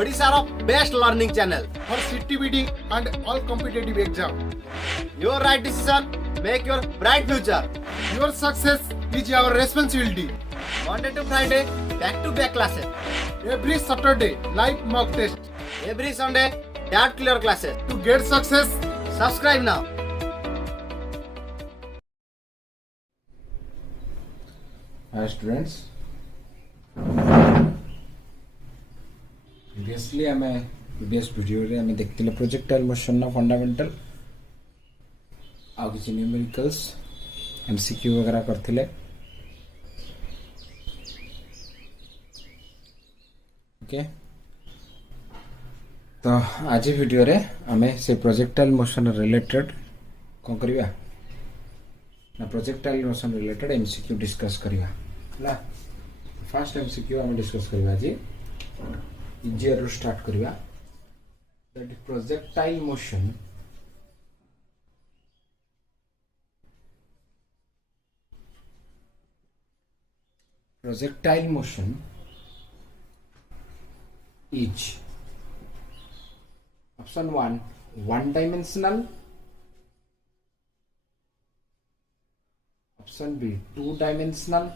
Odisha best learning channel for CTBD and all competitive exam. Your right decision make your bright future. Your success is our responsibility. Monday to Friday back to back classes. Every Saturday live mock test. Every Sunday doubt clear classes. To get success, Subscribe now. Hi students. Previously previous video रे हमें देखते projectile motion ना fundamental आउ किसी numericals MCQ वगैरह करथिले. Okay तो आज वीडियो रे हमें से प्रोजेक्टाइल मोशन रिलेटेड कौन करिया ना projectile motion related MCQ discuss करिया. ला फर्स्ट एमसीक्यू हम डिस्कस करिया जी इजियर स्टार्ट करिया. That projectile motion is option 1 one dimensional, option B 2 dimensional,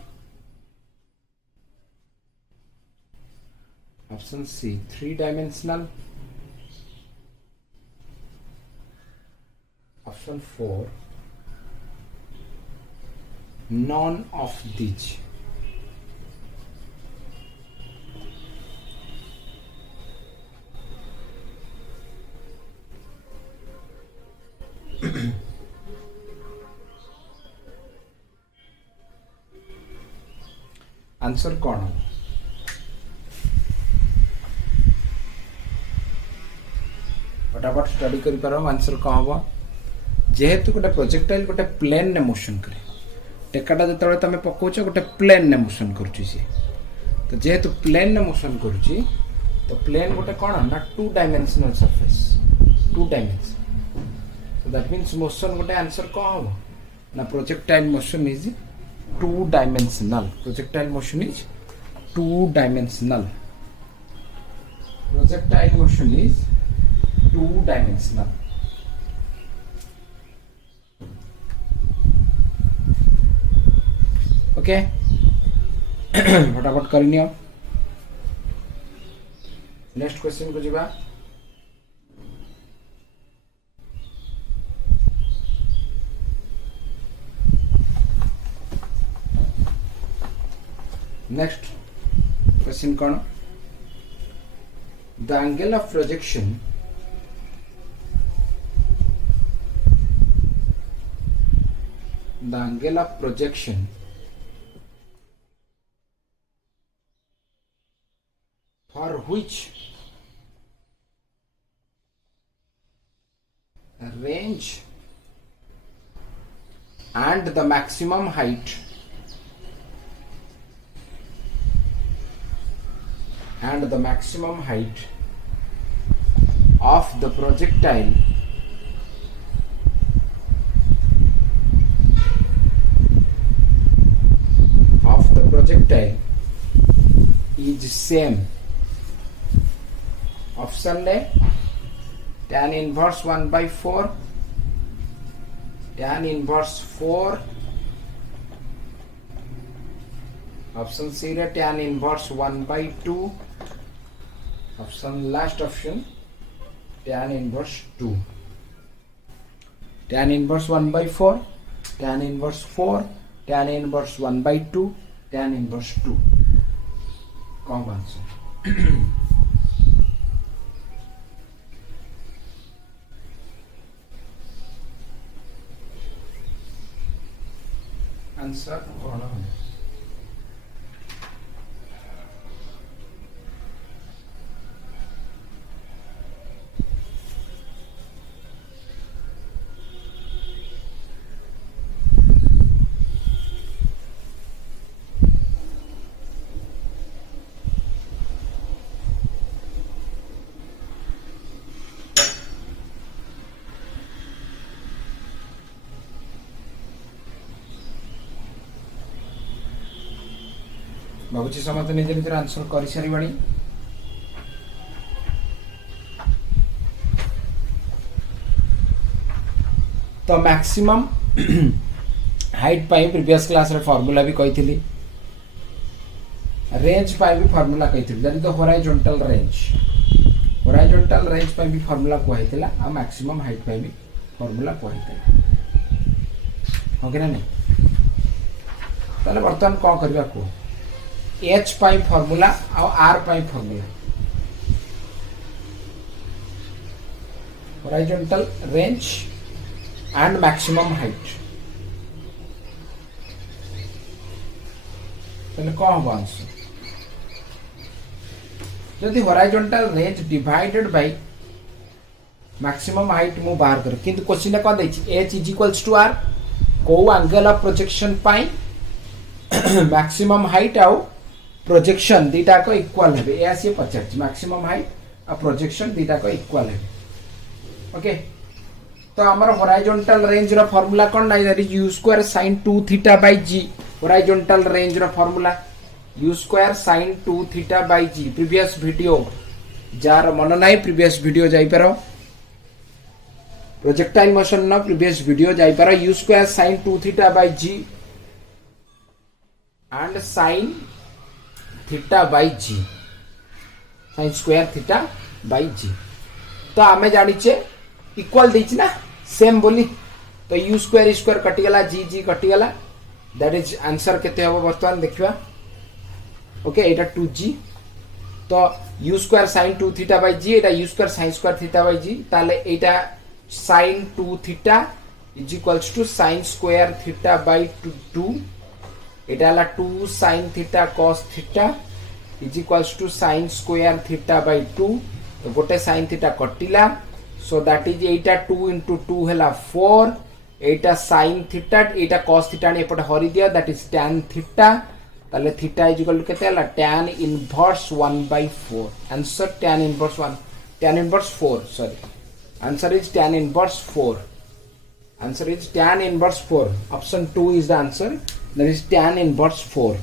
option C 3 dimensional, option 4 none of these. Answer कौन हो फटाफट स्टडी कर पारो. आंसर कौन हम जेहेतु गोटे प्रोजेक्टाइल गोटे प्लेन ने मोशन करे टेकाटा जो तुम पकाच गोटे प्लेन ने मोशन करुच्ची सी तो जेहेतु प्लेन ने मोशन करुच्ची तो प्लेन गोटे कौन ना 2 dimensional surface 2 dimension. so that means motion गोटे आंसर कौन हम ना projectile motion is 2 dimensional. Projectile motion is 2 dimensional. Projectile motion is 2 dimensional. Okay. फटाफट करनी हो. नेक्स्ट क्वेश्चन को जीवा. Next question कौन the angle of projection for which range and the maximum height of the projectile is same. Option A tan inverse 1/4, tan inverse 4, option C रे tan inverse 1/2, option last option tan inverse 2. tan inverse 1/4, tan inverse 4, tan inverse 1/2, tan inverse 2. कौन answer answer कौन है. भावुची समस्त निज निजर answer कर सारी. तो मैक्सिमम हाइट पाई प्रीवियस क्लास रे फार्मूला भी कही रेंज पाई भी फार्मूला कही that is the horizontal range पाई भी फार्मूला कहैतिला आ मैक्सिमम हाइट पाई भी फार्मूला कहैतिला ओके ना नहीं ताले वर्तमान कोन करबा को एच पाई फार्मूला आ आर पाई formula horizontal range and maximum height ताले कोन हो आंसर यदि horizontal range divided by maximum height मु बाहर कर किंतु क्वेश्चन कोन दैछि h is equals to r को एंगल ऑफ प्रोजेक्शन पाई मैक्सिमम हाइट आउ प्रोजेक्शन दीटा को इक्वल है ऐसे पचार मैक्सिमम हाइट और प्रोजेक्शन दीटा को इक्वल है ओके तो हमर हॉरिजॉन्टल रेंज रो फार्मूला कोन नाही that is u square sin 2 theta by g horizontal range रो formula u square sin 2 theta by g previous video जार मन नाही प्रीवियस वीडियो जाई पारो प्रोजेक्टाइल मोशन न प्रीवियस वीडियो जाई पारो u square sin 2 theta by g and sin theta by g sin square theta by g तो आमे जानि छे इक्वल देछि ना सेम बोली तो u स्क्वायर कटि गला g कटि गला दैट इज आंसर केते हो वर्तमान देखिबा ओके एटा 2g तो u square sin 2 theta by g एटा u square sin square theta by g ताले एटा sin 2 theta is equals to sin square theta by 2 एटा ला 2 sin theta cos theta is equals to sin square theta by 2 तो गोटे sin theta कटिला so that is एटा 2 into 2 हैला 4 एटा sin थीटा एटा cos थीटा ने एपटे हरि दिया दैट इज tan थीटा ताले थीटा इज इक्वल टू केते हला tan inverse 1/4 answer tan inverse 4 sorry answer is tan inverse 4 answer is tan inverse 4 option 2 is the answer that is tan inverse 4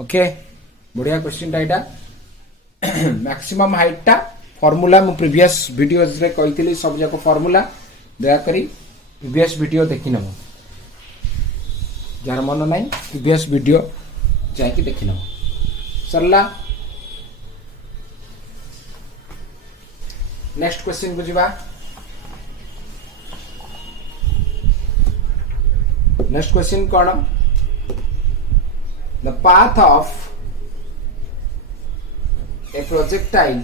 okay बढ़िया question टा एटा maximum height टा formula मु previous videos रे कहितली सब जाको formula दया करी प्रीवियस वीडियो देखि नमो jar मन नाही प्रीवियस वीडियो जाके देखि नमो सरला नेक्स्ट क्वेश्चन बुझिबा नेक्स्ट क्वेश्चन कोन the path of a projectile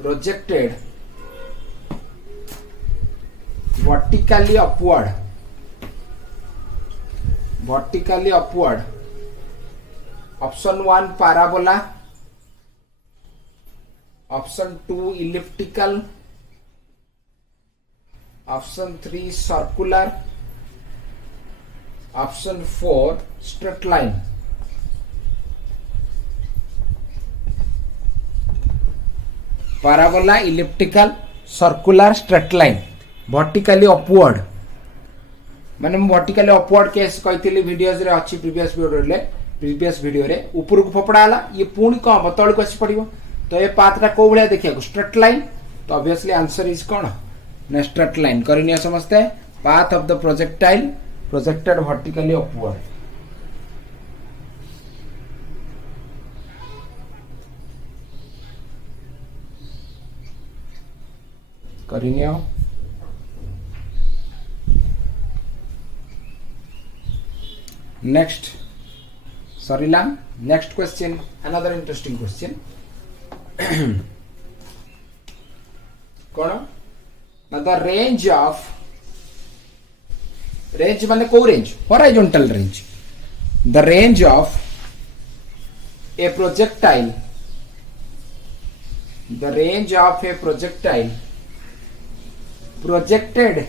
projected vertically upward option 1 parabola option 2 elliptical option 3 circular option 4 straight line parabola elliptical circular straight line vertically upward माने vertically upward case कहितली videos रे अछि previous video रे ऊपर को फपडाला ये पूर्ण को बतल को आसी पड़िबो तो ये पाथटा को बळिया देखिया स्ट्रेट लाइन तो ऑब्वियसली आंसर इज कोन ने स्ट्रेट लाइन करनिया समझते path of the projectile projected vertically upward करनिया next sorry next question another interesting question कौन the range माने को range horizontal range the range of a projectile the range of a projectile projected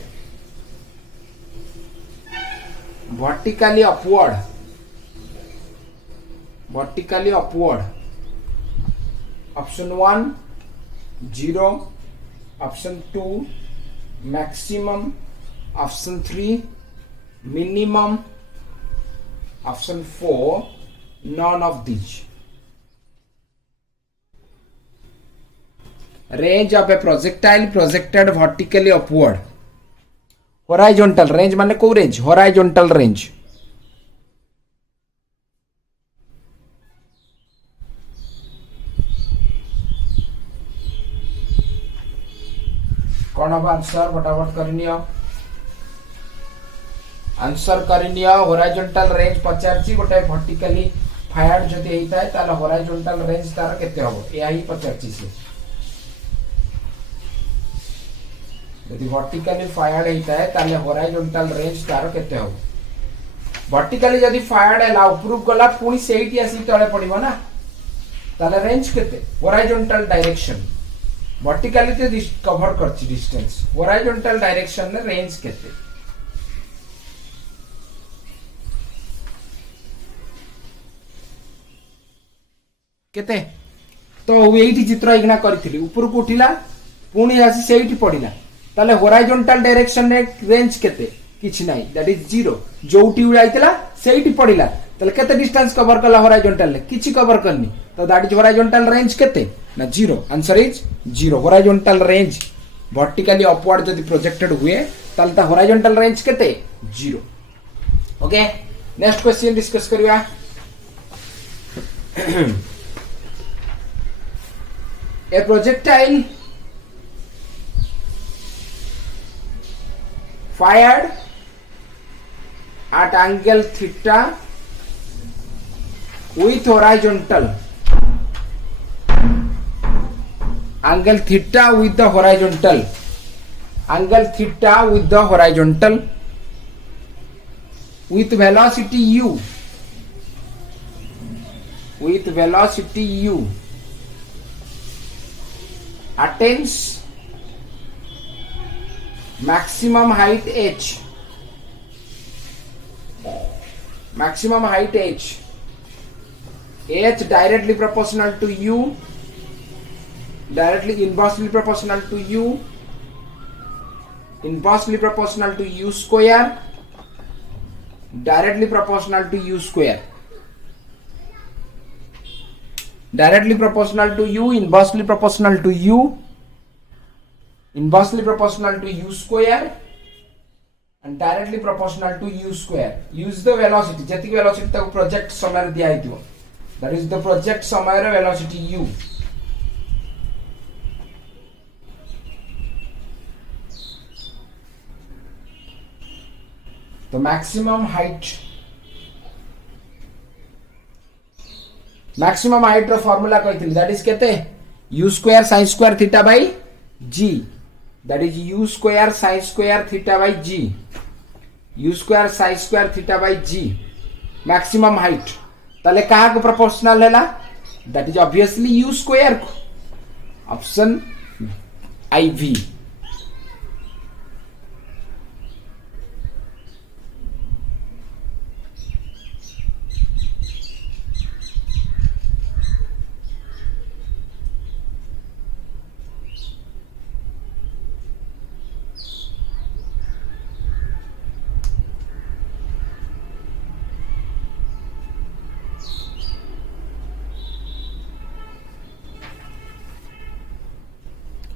vertically upward option 1 0 option 2 maximum option 3 minimum option 4 none of these range of a projectile projected vertically upward. Horizontal range माने को range? Horizontal range. कौन हम answer फटाफट करनियो answer करनियो horizontal range पचारची गोटे vertically fired जदि हेइताय ताले horizontal range तार केते हबो एया ही पचारची से यदि वर्टिकली फायर्ड हेइताय ताले हॉरिजॉन्टल रेंज तार केते हबो वर्टिकली जदि फायर्ड हैला ऊपर गला पुनी सेइटी आसी तळे पडिबो ना ताले रेंज केते हॉरिजॉन्टल डायरेक्शन वर्टिकली ते कवर करछि डिस्टेंस हॉरिजॉन्टल डायरेक्शन ने रेंज केते केते तो एठी चित्र इगना करथिली ऊपर को उठिला पुनी आसी सेइटी पडिला ताले हॉरिजॉन्टल डायरेक्शन ने रेंज केते किछि नाही दैट इज 0 जोटी उडाइतला सेइटी पडिला ताले केते डिस्टेंस कवर कला हॉरिजॉन्टल ले किछि कवर करनी तो दैट इज हॉरिजॉन्टल रेंज केते ना 0 answer is 0 horizontal range vertically upward जदि प्रोजेक्टेड हुए ताले ता हॉरिजॉन्टल रेंज केते 0 ओके नेक्स्ट क्वेश्चन डिस्कस करिया A projectile fired at angle theta with horizontal angle theta with the horizontal angle theta with the horizontal with velocity u attains maximum height h directly proportional to u directly inversely proportional to u square directly proportional to u square directly proportional to u inversely proportional to u square and directly proportional to u square use the velocity जति velocity तक project समय दिया है that is the project समय रे velocity u the maximum height रो formula कहितली that is केते u square sin square theta by g that is u square sin square theta by g u square sin square theta by g maximum height ताले कहा को proportional हैला that is obviously u square option IV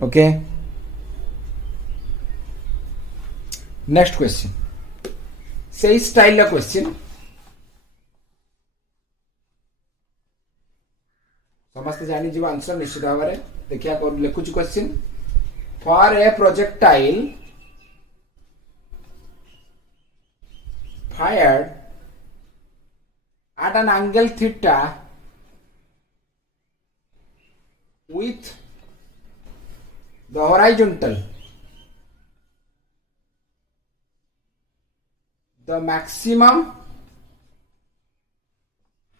okay next question say style of question समस्त जानी जीव answer निश्चित भाव में देखिया कर लिखुची question for a projectile fired at an angle theta with the horizontal, the maximum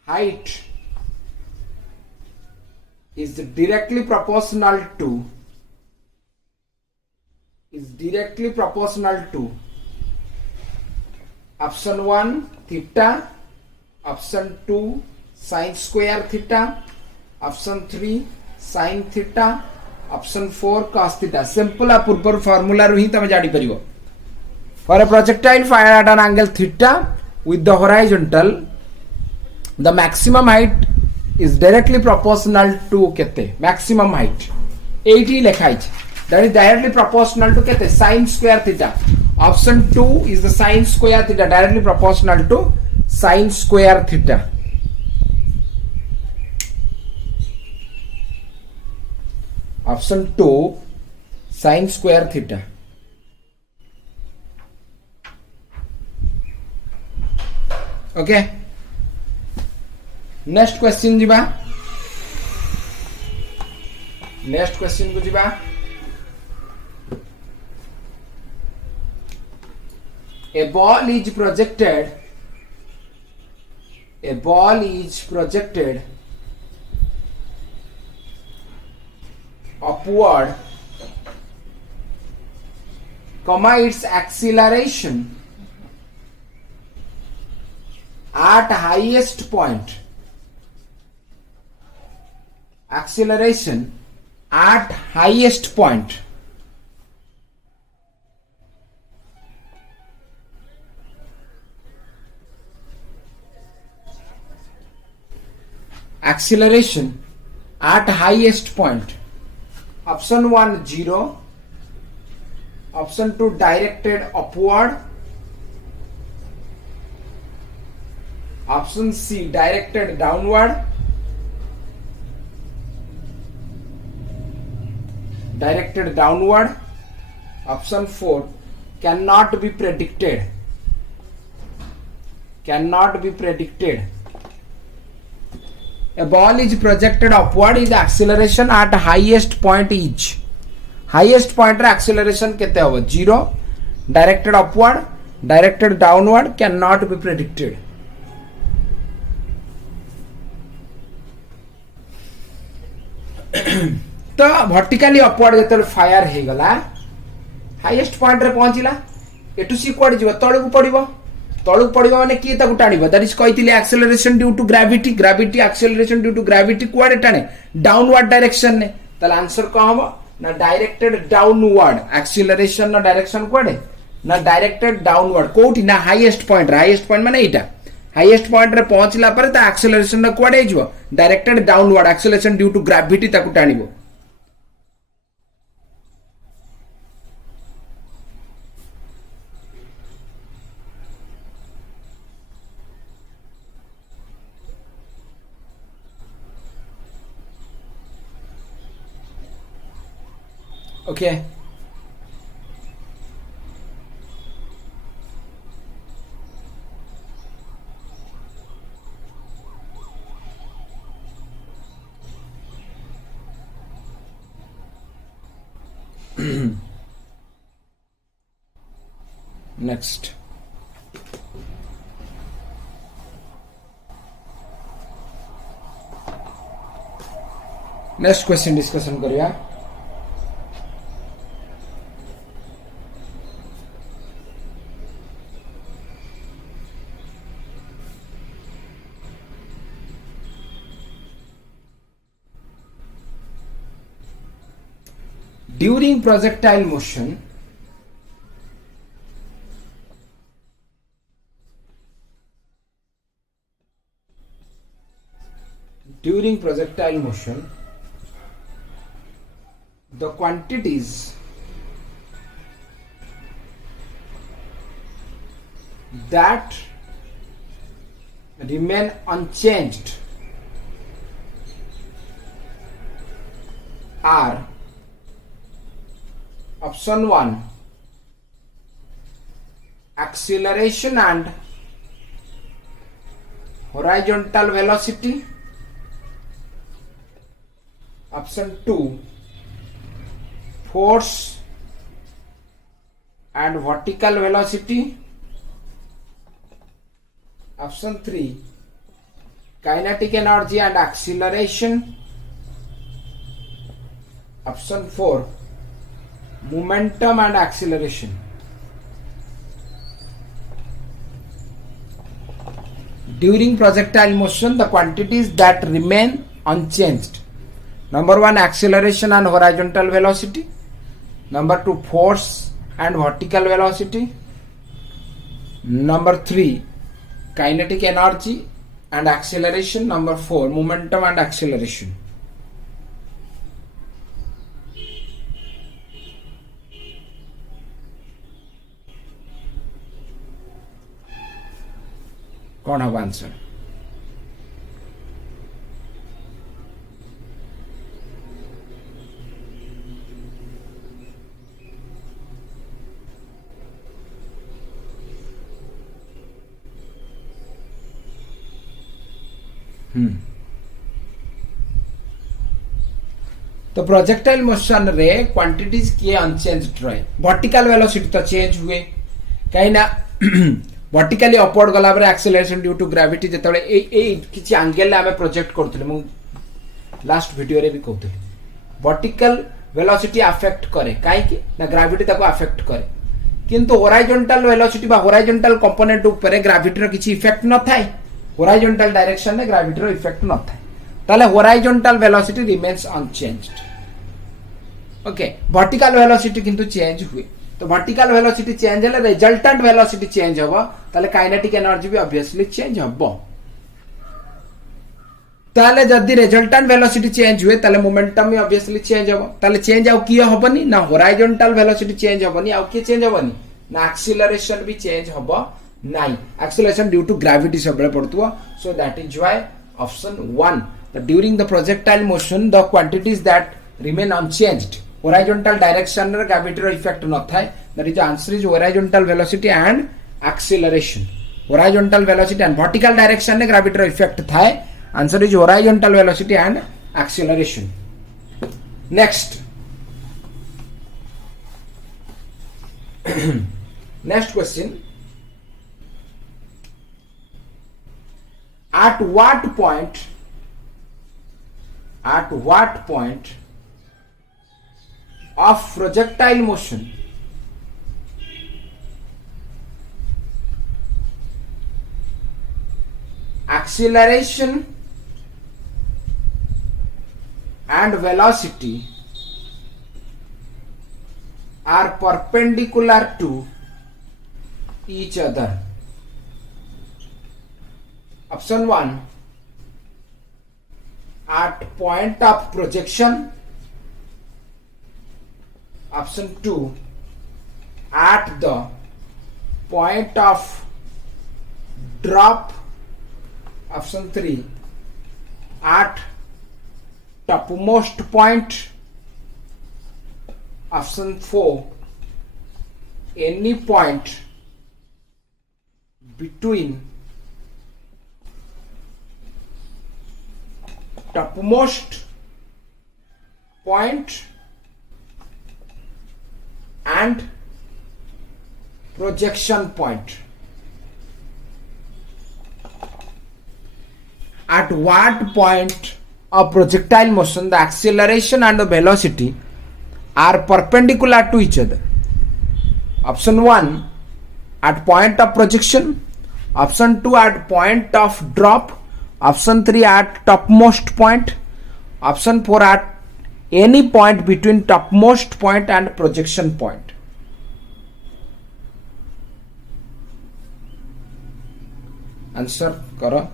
height is directly proportional to option 1 theta, option 2 sin square theta, option 3 sin theta, option 4 cos theta. Simple a purpose formula ru hi tame jani paribo. For a projectile fired at an angle theta with the horizontal, the maximum height is directly proportional to kete maximum height 80 लिखा है that is directly proportional to केते sin square theta. Option 2 is the sin square theta directly proportional to sin square theta. Option 2 sin square theta. Okay. Next question jiba. Next question को जिबा. A ball is projected. A ball is projected upward, comma its acceleration at highest point. Acceleration at highest point. Acceleration at highest point. Option 1 0. Option 2 directed upward. Option C directed downward. Directed downward. Option 4 cannot be predicted. Cannot be predicted. A ball is projected upward is acceleration at highest point each. Highest point रे acceleration केते होगा 0. Directed upward, directed downward cannot be predicted. तो vertically upward जेते fire हे गला highest point रे पहुंचिला एटू C code जीव तळु को पडिबो तळु पडिबो माने की ताकू टाणिबो दैट इज कहितले acceleration due to gravity gravity acceleration due to gravity कोडे टाणे डाउनवर्ड डायरेक्शन ने तले आंसर को हबो ना डायरेक्टेड डाउनवर्ड एक्सेलरेशन ना डायरेक्शन कोडे ना डायरेक्टेड डाउनवर्ड कोठी ना हाईएस्ट पॉइंट माने एटा हाईएस्ट पॉइंट रे पहुंचला पर ता एक्सेलरेशन ना कोडे हिजो directed downward acceleration due to gravity ताकू टाणिबो Okay. Next. Next question discussion करिया. During projectile motion, the quantities that remain unchanged are option 1 acceleration and horizontal velocity, option 2 force and vertical velocity, option 3 kinetic energy and acceleration, option 4 momentum and acceleration. During projectile motion, the quantities that remain unchanged: number 1 acceleration and horizontal velocity, number 2 force and vertical velocity, number 3 kinetic energy and acceleration, number 4 momentum and acceleration. कौन हम answer तो projectile motion रे quantities किए unchanged रहे vertical velocity तो change हुए कहीं ना वर्टिकली अपवर्ड गला बरे एक्सेलरेशन ड्यू टू ग्रेविटी जेतबे ए किछि एंगल आमे प्रोजेक्ट करथले मु लास्ट वीडियो रे भी कहथले वर्टिकल वेलोसिटी अफेक्ट करे काहे कि ना ग्रेविटी ताको अफेक्ट करे किंतु हॉरिजॉन्टल वेलोसिटी बा हॉरिजॉन्टल कंपोनेंट ऊपर ग्रेविटी रो किछि इफेक्ट न थाए हॉरिजॉन्टल डायरेक्शन में ग्रेविटी रो इफेक्ट न थाए ताले horizontal velocity remains unchanged okay vertical velocity किंतु चेंज हुए तो वर्टिकल वेलोसिटी चेंज है रिजल्टेंट वेलोसिटी चेंज होबो ताले काइनेटिक एनर्जी भी ऑब्वियसली चेंज होबो ताले जदी रिजल्टेंट वेलोसिटी चेंज हुए ताले मोमेंटम भी ऑब्वियसली चेंज होबो ताले चेंज आउ किए होबनी ना हॉरिजॉन्टल वेलोसिटी चेंज होबनी आउ की चेंज होबनी ना एक्सीलरेशन भी चेंज होबो नहीं एक्सीलरेशन ड्यू टू ग्रेविटी सबले पड़तुवा so that is why option 1 that during the projectile motion the quantities that remain unchanged horizontal direction रे gravity रो effect न थाए that is the answer is horizontal velocity and acceleration horizontal velocity and vertical direction रे gravity रो effect थाए answer is horizontal velocity and acceleration next next question at what point of projectile motion acceleration and velocity are perpendicular to each other? Option 1 at point of projection, option 2 at the point of drop, option 3 at topmost point, option 4 any point between topmost point and projection point. At what point of projectile motion the acceleration and the velocity are perpendicular to each other? Option 1 at point of projection, option 2 at point of drop, option 3 at topmost point, option 4 at any point between topmost point and projection point. Answer करो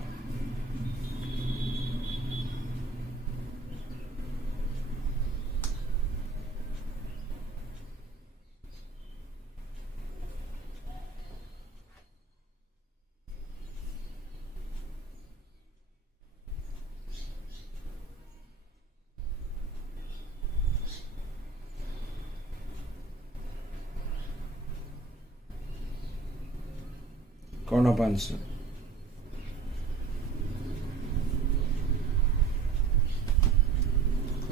कौन अब answer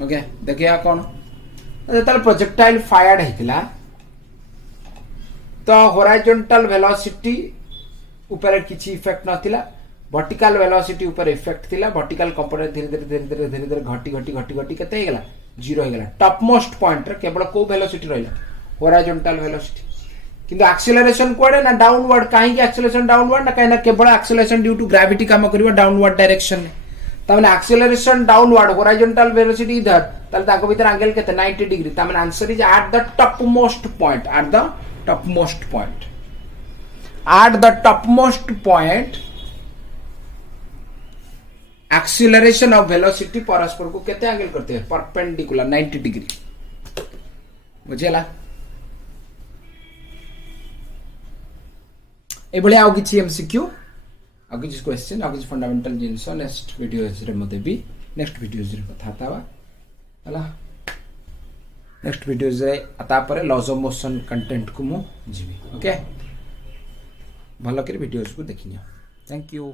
okay देखिए कौन जो projectile fired होता तो horizontal velocity ऊपर किसी इफेक्ट नथिला वर्टिकल वेलोसिटी ऊपर इफेक्ट थिला वर्टिकल कंपोनेंट धीरे धीरे धीरे धीरे धीरे धीरे घटी घटी घटी घटी केते हे गेला जीरो हे गेला टॉप मोस्ट पॉइंट रे केवल को वेलोसिटी रहला हॉरिजॉन्टल वेलोसिटी किंतु एक्सेलरेशन कोडे ना डाउनवर्ड काहे कि एक्सेलरेशन डाउनवर्ड ना काहे ना केवल एक्सेलरेशन ड्यू टू ग्रेविटी काम करिवो डाउनवर्ड डायरेक्शन में तमने एक्सेलरेशन डाउनवर्ड हॉरिजॉन्टल वेलोसिटी इधर तल ताको भीतर एंगल केते 90 डिग्री तमने answer is at the top most point at the top most point at the top most point acceleration of velocity परस्पर को केते एंगल करते हैं परपेंडिकुलर 90 डिग्री बुझेला ए भले आउ किछि एमसीक्यू ଆଉ କିଛି କ୍ୱେଶ୍ଚିନ୍ ଆଉ କିଛି ଫଣ୍ଡାମେଣ୍ଟାଲ ଜିନିଷ ନେକ୍ସଟ ଭିଡ଼ିଓଜରେ ମୁଁ ଦେବି ନେକ୍ସଟ ଭିଡ଼ିଓଜରେ କଥାବାର୍ତ୍ତା ହେବା ହେଲା ନେକ୍ସଟ ଭିଡ଼ିଓଜରେ ତାପରେ ଲଜ୍ ଅଫ୍ ମୋସନ୍ କଣ୍ଟେଣ୍ଟକୁ ମୁଁ ଯିବି ଓକେ ଭଲ କରି ଭିଡ଼ିଓଜକୁ ଦେଖିନିଅ ଥ୍ୟାଙ୍କ ୟୁ